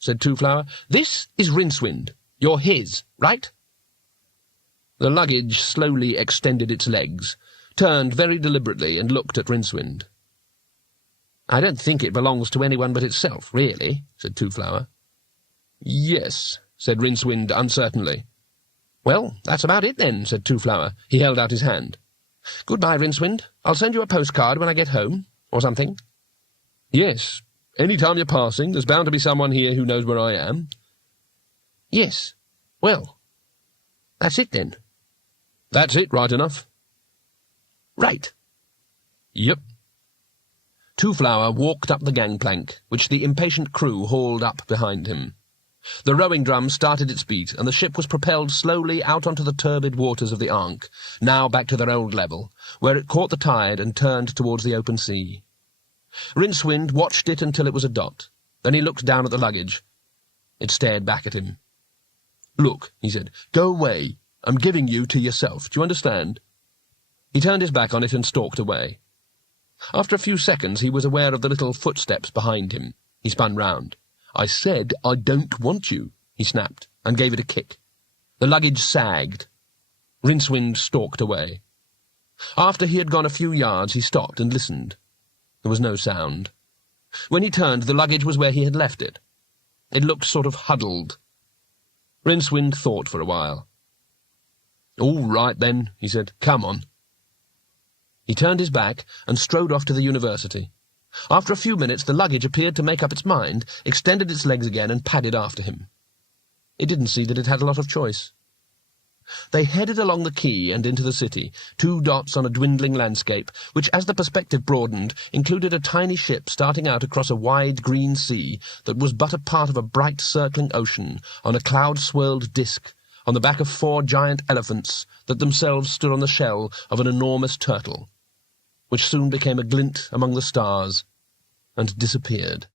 said Two-Flower. "This is Rincewind. You're his, right?" The luggage slowly extended its legs, turned very deliberately, and looked at Rincewind. "I don't think it belongs to anyone but itself, really," said Two-Flower. "Yes," said Rincewind uncertainly. "Well, that's about it then," said Two-Flower. He held out his hand. "Goodbye, Rincewind. I'll send you a postcard when I get home, or something." "Yes. Any time you're passing, there's bound to be someone here who knows where I am." "Yes. Well, that's it then." "That's it, right enough." "Right." "Yep." Two-Flower walked up the gangplank, which the impatient crew hauled up behind him. The rowing drum started its beat, and the ship was propelled slowly out onto the turbid waters of the Ankh, now back to their old level, where it caught the tide and turned towards the open sea. Rincewind watched it until it was a dot. Then he looked down at the luggage. It stared back at him. "Look," he said, "go away. I'm giving you to yourself. Do you understand?" He turned his back on it and stalked away. After a few seconds he was aware of the little footsteps behind him. He spun round. "I said I don't want you," he snapped, and gave it a kick. The luggage sagged. Rincewind stalked away. After he had gone a few yards he stopped and listened. There was no sound. When he turned, the luggage was where he had left it. It looked sort of huddled. Rincewind thought for a while. "All right, then," he said. "Come on." He turned his back and strode off to the university. After a few minutes the luggage appeared to make up its mind, extended its legs again, and padded after him. It didn't see that it had a lot of choice. They headed along the quay and into the city, 2 dots on a dwindling landscape, which, as the perspective broadened, included a tiny ship starting out across a wide green sea that was but a part of a bright circling ocean on a cloud-swirled disk, on the back of 4 giant elephants that themselves stood on the shell of an enormous turtle, which soon became a glint among the stars and disappeared.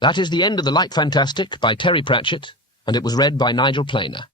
That is the end of The Light Fantastic by Terry Pratchett, and it was read by Nigel Planer.